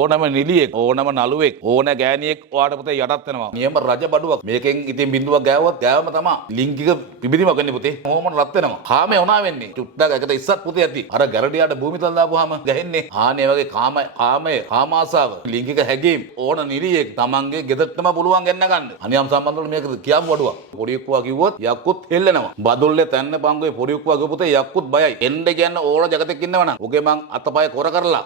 ඕනම නිලියෙක් ඕනම නළුවෙක් ඕන ගෑණියෙක් ඔයාට පුතේ යටත් වෙනවා. නියම රජ බඩුවක්. මේකෙන් ඉතින් බින්දුවක් ගෑවුවත් ගෑවම තමයි ලිංගික පිබිදීමක් වෙන්නේ පුතේ. මොහොම රත් වෙනවා. කාමේ වුණා වෙන්නේ. චුට්ටක් එකට ඉස්සත් පුතේ ඇති. අර ගැරඩියාට භූමිතල දාපුවාම ගැහෙන්නේ. ආනේ වගේ කාමාසාව ලිංගික හැඟීම් ඕන නිලියෙක් තමන්ගේ ගෙදරටම පුළුවන් ගෙන්න ගන්න. අනියම් සම්බන්ධවල මේක කියම් වඩුවක්. පොඩි එක්කුවා කිව්වොත් යක්කුත් හෙල්ලෙනවා. බදුල්ලේ තැන්න පංගුවේ පොඩි එක්කුවා කිව්ව පුතේ යක්කුත් බයයි. එන්න කියන්න ඕන జగතෙක් ඉන්නවනම් ඔගේ මං අතපය කොර කරලා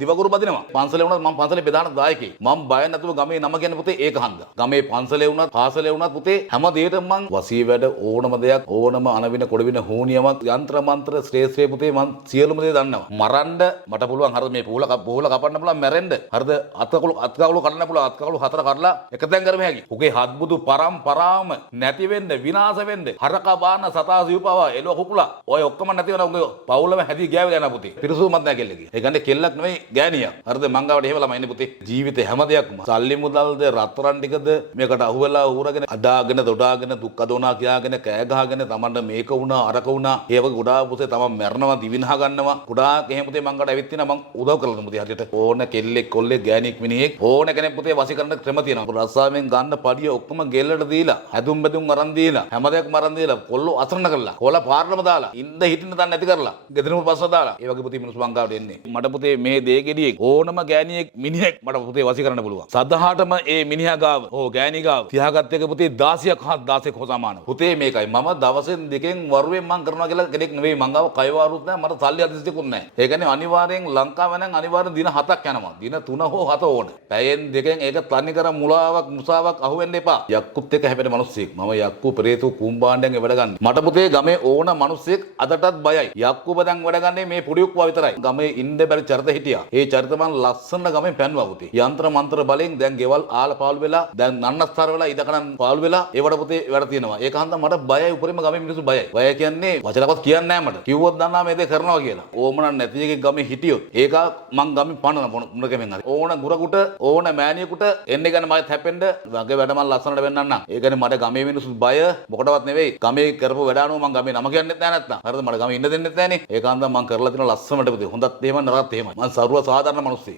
දිවගුරු බදිනවා. පන්සලේ වුණත් මං පන්සලේ බෙදාන දායකයෙක්. මං බය නැතුව ගමේ නම කියන්නේ පුතේ ඒක හන්දා. ගමේ පන්සලේ වුණත් පාසලේ වුණත් පුතේ හැම දෙයකම මං වසී වැඩ ඕනම දෙයක් ඕනම අනවින කොඩවින හෝනියමක් යంత్ర මන්ත්‍ර ශ්‍රේෂ්ඨේ පුතේ මං සියලුම දේ දන්නවා. මරන්න මට පුළුවන්. හරිද මේ පොහල කපන්න පුළුවන් මැරෙන්න. හරිද අත්කවලු කඩන්න පුළුවන්. අත්කවලු හතර කඩලා එකතෙන් කරම හැකි. ඔගේ හත්බුදු පරම්පරාවම නැති වෙන්න විනාශ වෙන්න හරක බාන සතා සිව්පව එළුව කුකුලා ඔය ඔක්කොම නැති වෙන උගේ පවුලම හැදි ගෑවිලා යන පුතේ. පිරිසුමත් නැහැ කෙල්ලගේ. ඒ කියන්නේ කෙල්ලක් නෙවෙයි ගෑණියක්. හරිද මං ගාවට එහෙම ළමයි ඉන්නේ පුතේ. ජීවිතේ හැම දෙයක්ම සල්ලි මුදල්ද රත්තරන් ටිකද මේකට අහුවෙලා ඌරගෙන අඩාගෙන දොඩාගෙන දුක් අදෝනා කියාගෙන කෑ ගහගෙන තමන්ට මේක වුණා අරක වුණා ඒ වගේ ගොඩාක් පුතේ තමන් මැරනවා දිවිනහ ගන්නවා ගොඩාක් එහෙම පුතේ මං ගාවට ඇවිත් තිනා මං උදව් කරලා දුමු පුතේ හරියට ඕන කෙල්ලෙක් කොල්ලෙක් ගෑණියෙක් මිනිහෙක් ඕන කෙනෙක් පුතේ වසි කරන්න ක්‍රම තියෙනවා. රස්සාවෙන් ගන්න පඩිය ඔක්කොම ගෙල්ලට දීලා හැදුම් බෙදුම් අරන් දීලා හැම දෙයක්ම අරන් දීලා කොල්ලෝ අසරණ කරලා කොල්ල පාරටම දාලා ඉන්න හිටින්න දන්නේ නැති කරලා ගෙදරම පස්ස දාලා ඒ වගේ පුතේ මිනිස්සු මං ගාවට එන්නේ. මට පුතේ මේ දෙගෙඩියෙක් ඕනම ගෑණියෙක් මිනිහෙක් මට පුතේ වසි කරන්න පුළුවන්. සදහාටම ඒ මිනිහා ගාව ගෑණි ගාව තියාගත්ත එක පුතේ 16ක් හා 16ක් හො සමානයි. පුතේ මේකයි මම දවසෙන් දෙකෙන් වරුවෙන් මං කරනවා කියලා කෙනෙක් නෙවෙයි. මං ගාව කය වාරුත් නැහැ මට සල්ලි අදිස්තිකුත් නැහැ. ඒ කියන්නේ අනිවාර්යෙන් ලංකාවේ නම් අනිවාර්යෙන් දින 7ක් යනවා. දින 3 හෝ 7 ඕන. පැයෙන් දෙකෙන් ඒක තනි කර මුලාවක් මුසාවක් අහුවෙන්න එපා. යක්කුත් එක්ක හැපෙන මිනිස්සෙක්. මම යක්කු පෙරේතු කුම්බාණ්ඩයෙන් වැඩ ගන්න. මට පුතේ ගමේ ඕන මිනිස්සෙක් අදටත් බයයි. යක්කු බදන් වැඩ ගන්නේ මේ පොඩි උක්වා විතරයි. ගමේ ඉන්න බැරි චරිත හිටියා. ඒ චරිත මං ලස්සන ගමෙන් පැන්නුවා පුතේ. යంత్ర මන්ත්‍ර බලෙන් දැන් ගෙවල් ආල පාළු වෙලා දැන් නන්නස්තර වෙලා ඉදකණන් පාළු වෙලා ඒවට පුතේ වැඩ තියෙනවා. ඒක හන්ද මට බයයි උපරිම ගමේ මිනිස්සු බයයි. බය කියන්නේ වචනකවත් කියන්නේ නැහැ මට. කිව්වොත් දන්නා මේ දේ කරනවා කියලා. ඕමන නැති එකේ ගමේ හිටියොත් ඒක මං ගමේ පනන මොනකෙමෙන් හරි. ඕන ගුරකුට ඕන මෑණියෙකුට එන්න ගන්න මම හැපෙන්න වගේ වැඩ මං ලස්සනට වෙන්නන්න. ඒ කියන්නේ මට ගමේ මිනිස්සු බය මොකටවත් නෙවෙයි. ගමේ කරපු වැඩ අනුව මං ගමේ නම කියන්නෙත් නැහැ නැත්තම්. හරිද මට ගමේ ඉන්න දෙන්නෙත් නැහනේ. ඒක හන්ද මං කරලා තියෙන ලස්සනට පුතේ. හොඳත් එහෙම නරකත් එහෙමයි. මං සරුව සාධාරණ මිනිස්සෙක්.